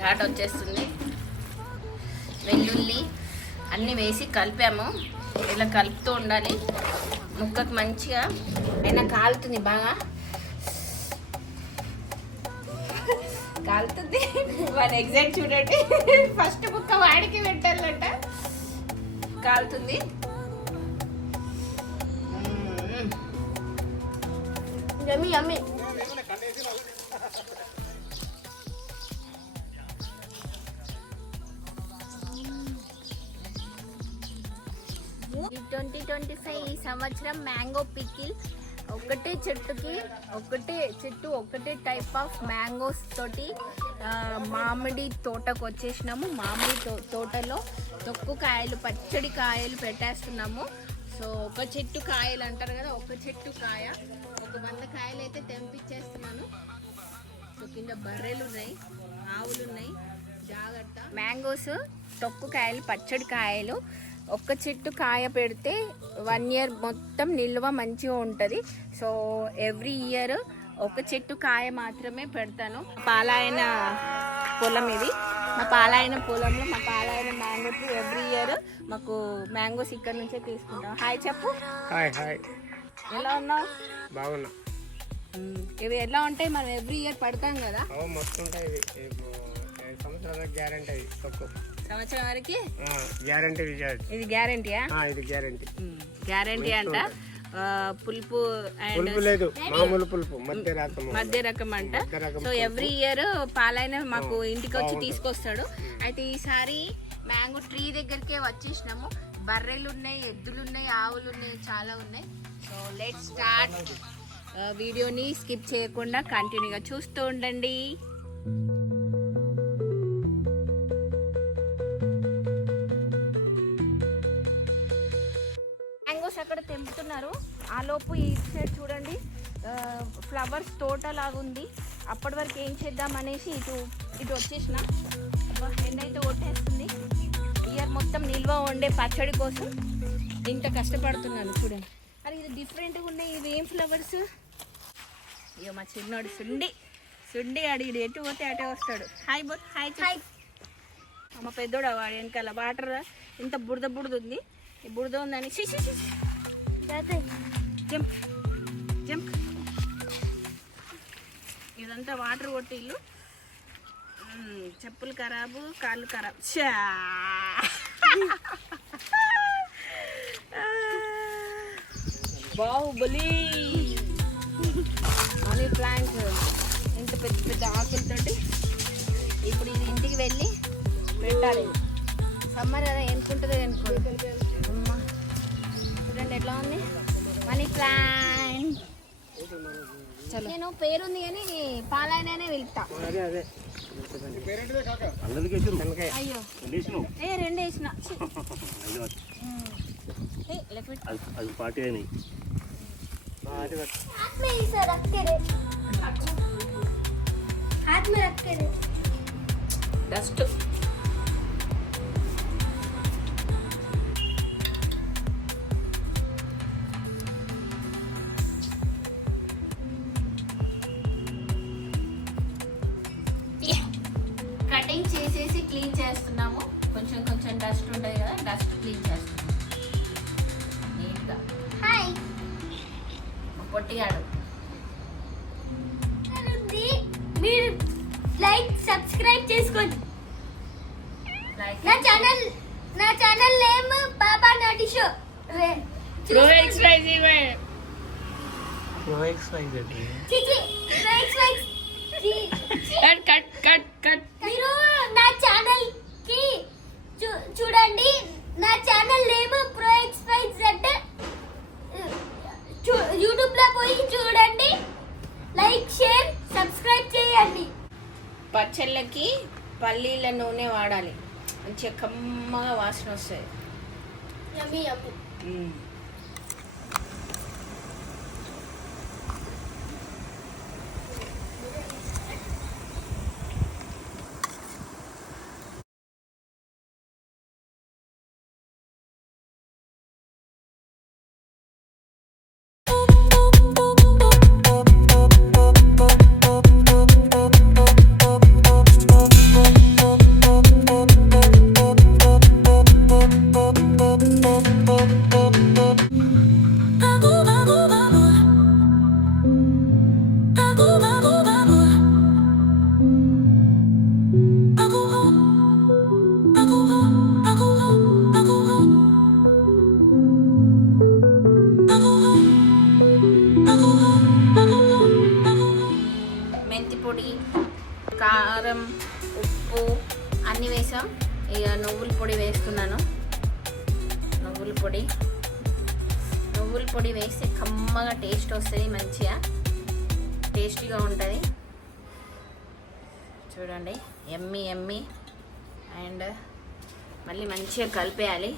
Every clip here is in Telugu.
ఘాట్ వచ్చేస్తుంది. వెల్లుల్లి అన్నీ వేసి కలిపాము. ఇలా కలుపుతూ ఉండాలి ముక్కకు మంచిగా. అయినా కాలుతుంది, బాగా కాలుతుంది. వాళ్ళ ఎగ్జాక్ట్ చూడండి, ఫస్ట్ ముక్క వాడికి పెట్టాలంట. కాలుతుంది. యమ్మీ యమ్మీ. ఈ 2025 సంవత్సరం మ్యాంగో పికిల్. ఒకటే చెట్టు టైప్ ఆఫ్ మ్యాంగోస్ తోటి మామిడి తోటకు వచ్చేసినాము. మామిడి తోటలో తొక్కు కాయలు, పచ్చడి కాయలు పెట్టేస్తున్నాము. సో ఒక చెట్టు కాయలు అంటారు కదా, ఒక చెట్టు కాయ, ఒక 100 కాయలు అయితే తెంపిచ్చేస్తున్నాను. సో కింద బర్రెలు ఉన్నాయి, ఆవులు ఉన్నాయి, జాగ్రత్త. మ్యాంగోస్, తొక్కు కాయలు, పచ్చడి కాయలు. ఒక్క చెట్టు కాయ పెడితే 1 year మొత్తం నిల్వ మంచిగా ఉంటుంది. సో ఎవ్రీ ఇయర్ ఒక చెట్టు కాయ మాత్రమే పెడతాను. పాలాయన పొలం ఇది. మా పాలాయన పొలంలో మా పాలాయన మ్యాంగో ట్రీ ఎవ్రీ ఇయర్ మాకు మ్యాంగోస్ ఇక్కడ నుంచే తీసుకుంటాం. హాయ్ చెప్పు. Hi hi. ఎలా ఉన్నావు? బాగున్నా. ఇవి ఎలా ఉంటాయి? మనం ఎవ్రీ ఇయర్ పడతాం కదా. మస్తు ఉంటాయి. సంవత్సరం గ్యారంటీ. సంవత్సరం వరకు గ్యారంటీ. ఇది గ్యారంటీయా? ఇది గ్యారంటీ. గ్యారంటీ అంట. పులుపు లేదు, మామూలు పులుపు, మధ్య రకం అంట. సో ఎవ్రీ ఇయర్ పాలైన మాకు ఇంటికి వచ్చి తీసుకొస్తాడు. అయితే ఈసారి మ్యాంగో ట్రీ దగ్గరికే వచ్చేసినాము. బర్రెలు ఉన్నాయి, ఎద్దులు ఉన్నాయి, ఆవులు ఉన్నాయి, చాలా ఉన్నాయి. So let start. వీడియోని స్కిప్ చేయకుండా కంటిన్యూగా చూస్తూ ఉండండి. అక్కడ తెంపుతున్నారు. ఆ లోపు ఈ సైడ్ చూడండి, ఫ్లవర్స్ తోట లాగుంది. అప్పటి వరకు ఏం చేద్దాం అనేసి ఇటు వచ్చేసిన. ఎండైతే కొట్టేస్తుంది. ఇయర్ మొత్తం నిల్వ ఉండే పచ్చడి కోసం ఇంత కష్టపడుతున్నాను. చూడండి, అది ఇది డిఫరెంట్గా ఉన్నాయి. ఇవి ఏం ఫ్లవర్స్? ఇక మా చిన్నోడు సుండి అడిగి ఎటు పోతే అటే వస్తాడు. Hi both. హాయ్. మా పెద్దోడు వాడు వెనకాల వాటర్ ఇంత బురద ఉంది. ఈ బురద ఉందని జంప్. ఇదంతా వాటర్ కొట్టి ఇల్లు. చెప్పులు ఖరాబు, కాళ్ళు ఖరాబు. బాహుబలి. మనీ ప్లాంట్ ఇంత పెద్ద ఆకులతోటి. ఇప్పుడు ఇది ఇంటికి వెళ్ళి పెట్టాలి. సమ్మర్ కదా, ఎనుకుంటుందో ఎనుకుంటుంది. అమ్మా చూడండి ఎట్లా ఉంది మనీ ప్లాంట్. నేను పేరుంది కానీ పాలైనానే వెళ్తా. అయ్యో 2 వేసిన. డస్ట్ కటింగ్ చేసేసి క్లీన్ చేస్తున్నాము. కొంచెం డస్ట్ ఉంటుంది కదా, డస్ట్ క్లీన్ చేస్తున్నాము నీట్గా. హాయ్ పొట్టిగాడు. మీరు లైక్ సబ్స్క్రైబ్ చేసుకోండి. నా ఛానల్ నేమ్ బాబా నాటి షో. Pro XYZ. కట్. మీరు నా ఛానల్ కి చూడండి. నా channel name pro XYZ. YouTube లో పోయి చూడండి. లైక్, షేర్, సబ్స్క్రైబ్ చేయండి. పచ్చళ్ళకి పల్లీల నూనె వాడాలి. మంచిగా కమ్మగా వాసన వస్తుంది. యమ్మీ యమ్మీ. ఉప్పు అన్నీ వేసాం. ఇక నువ్వుల పొడి వేస్తున్నాను. నువ్వుల పొడి వేస్తే కమ్మగా టేస్ట్ వస్తుంది, మంచిగా టేస్టీగా ఉంటుంది. చూడండి, ఎమ్మి అండ్ మళ్ళీ మంచిగా కలిపేయాలి.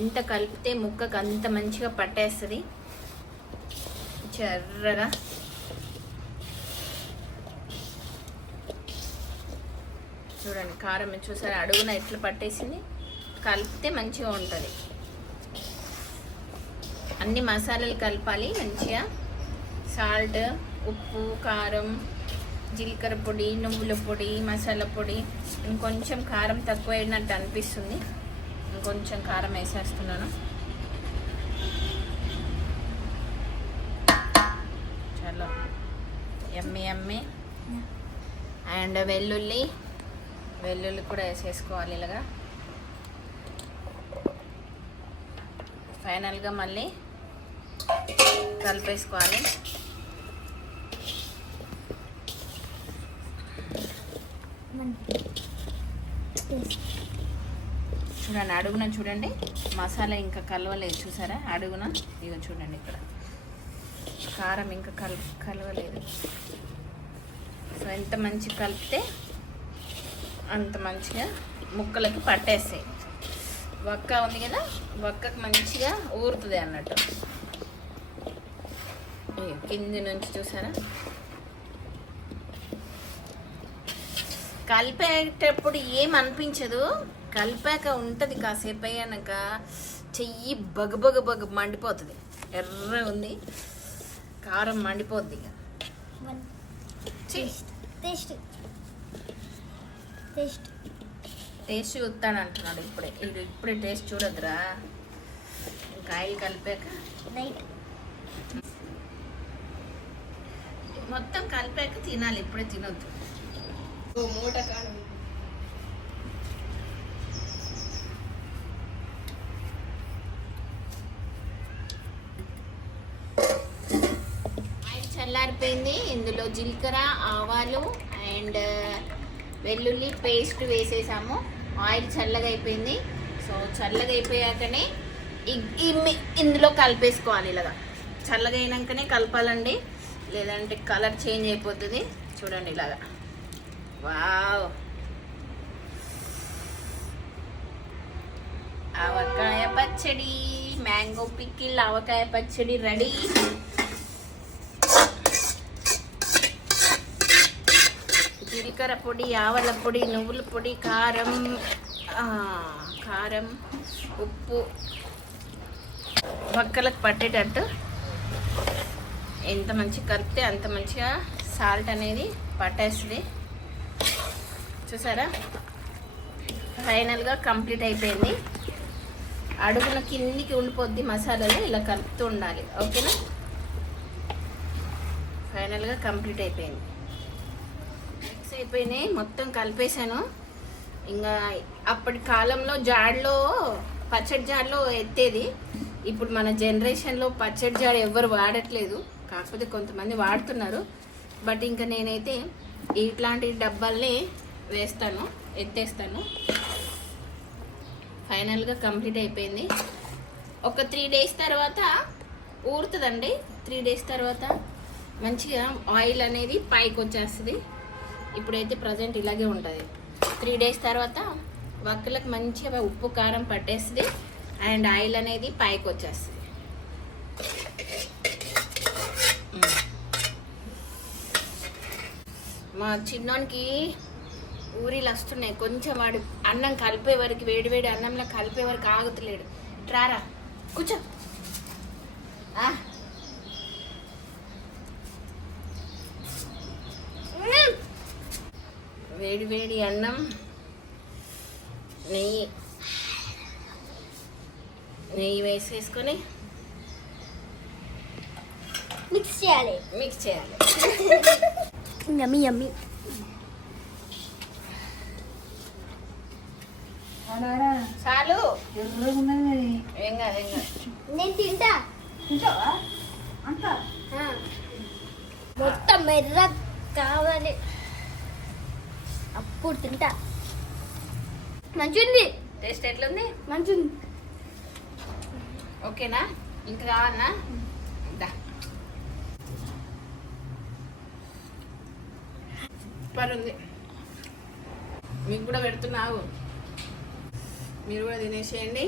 ఎంత కలిపితే ముక్కకు అంత మంచిగా పట్టేస్తుంది. ఎర్రగా చూడండి, కారం చూసారా అడుగున ఎట్లా పట్టేసింది. కలిపితే మంచిగా ఉంటుంది. అన్ని మసాలాలు కలపాలి మంచిగా. సాల్ట్, ఉప్పు, కారం, జీలకర్ర పొడి, నువ్వుల పొడి, మసాలా పొడి. ఇంకొంచెం కారం తక్కువ అయినట్టు అనిపిస్తుంది, ఇంకొంచెం కారం వేసేస్తున్నాను. చాలా ఎమ్మి అండ్ వెల్లుల్లి కూడా వేసేసుకోవాలి ఇలాగా. ఫైనల్గా మళ్ళీ కలిపేసుకోవాలి. చూడండి అడుగున చూడండి, మసాలా ఇంకా కలవలేదు చూసారా అడుగున. ఇక చూడండి ఇక్కడ కారం ఇంకా కలవలేదు. సో ఎంత మంచిగా కలిపితే అంత మంచిగా ముక్కలకి పట్టేస్తాయి. వక్క ఉంది కదా, వక్కకు మంచిగా ఊరుతుంది అన్నట్టు. కింది నుంచి చూసారా. కలిపేటప్పుడు ఏం అనిపించదు, కలిపాక ఉంటుంది కాసేపు అయ్యాక చెయ్యి బగ మండిపోతుంది. ఎర్ర ఉంది, కారం మండిపోద్ది. టేస్ట్ చూస్తాను అంటున్నాడు. ఇప్పుడే టేస్ట్ చూడద్దురా, కాయలు కలిపాక మొత్తం కలిపాక తినాలి, ఇప్పుడే తినొద్దు. మూట కారం ఆయిల్ చల్లారిపోయింది. ఇందులో జీలకర్ర, ఆవాలు అండ్ వెల్లుల్లి పేస్ట్ వేసేసాము. ఆయిల్ చల్లగా అయిపోయింది. సో చల్లగా అయిపోయాకనే ఇందులో కలిపేసుకోవాలి. ఇలాగా చల్లగా అయినాకనే కలపాలండి, లేదంటే కలర్ చేంజ్ అయిపోతుంది. చూడండి ఇలాగా. వావ్, ఆవకాయ పచ్చడి, మ్యాంగో పికిల్ ఆవకాయ పచ్చడి రెడీ. జీలకర్ర పొడి, ఆవల పొడి, నువ్వుల పొడి, కారం, ఉప్పు వక్కలకు పట్టేటట్టు ఎంత మంచిగా కలిపితే అంత మంచిగా సాల్ట్ అనేది పట్టేస్తుంది. చూసారా, ఫైనల్గా కంప్లీట్ అయిపోయింది. అడుగున కిందికి ఉండిపోద్ది మసాలాలు, ఇలా కలుపుతూ ఉండాలి. ఓకేనా, ఫైనల్గా కంప్లీట్ అయిపోయింది. మిక్స్ అయిపోయినాయి, మొత్తం కలిపేశాను. ఇంకా అప్పటి కాలంలో జాడలో, పచ్చడి జాడలో ఎత్తేది. ఇప్పుడు మన జనరేషన్లో పచ్చడి జాడ ఎవ్వరు వాడట్లేదు, కాకపోతే కొంతమంది వాడుతున్నారు. బట్ ఇంకా నేనైతే ఇట్లాంటి డబ్బాలనే వేస్తాను, ఎత్తేస్తాను. ఫైనల్గా కంప్లీట్ అయిపోయింది. ఒక 3 days తర్వాత ఊరుతుందండి. 3 days తర్వాత మంచిగా ఆయిల్ అనేది పైకి వచ్చేస్తుంది. ఇప్పుడైతే ప్రజెంట్ ఇలాగే ఉంటుంది. 3 days తర్వాత వక్కలకు మంచిగా ఉప్పు కారం పట్టేస్తుంది అండ్ ఆయిల్ అనేది పైకి వచ్చేస్తుంది. మా చిన్నోనికి ఊరిలు వస్తున్నాయి. కొంచెం వాడు అన్నం కలిపే వరకు, వేడివేడి అన్నంలో కలిపే వరకు ఆగుతలేడు. ట్రారా కూర్చో. వేడి అన్నం, నెయ్యి వేసేసుకొని మిక్స్ చేయాలి. యమ్మీ చాలు, ఏం కాదు. నేను తింటా. మొత్తం ఎర్ర కావాలి. అప్పుడు తింటా. మంచిది, టేస్ట్ ఎట్లుంది? మంచిది. ఓకేనా? ఇంకా కావాలనా? దా. సూపర్ ఉంది. మీకు కూడా పెడుతున్నావు, మీరు కూడా తినేసేయండి.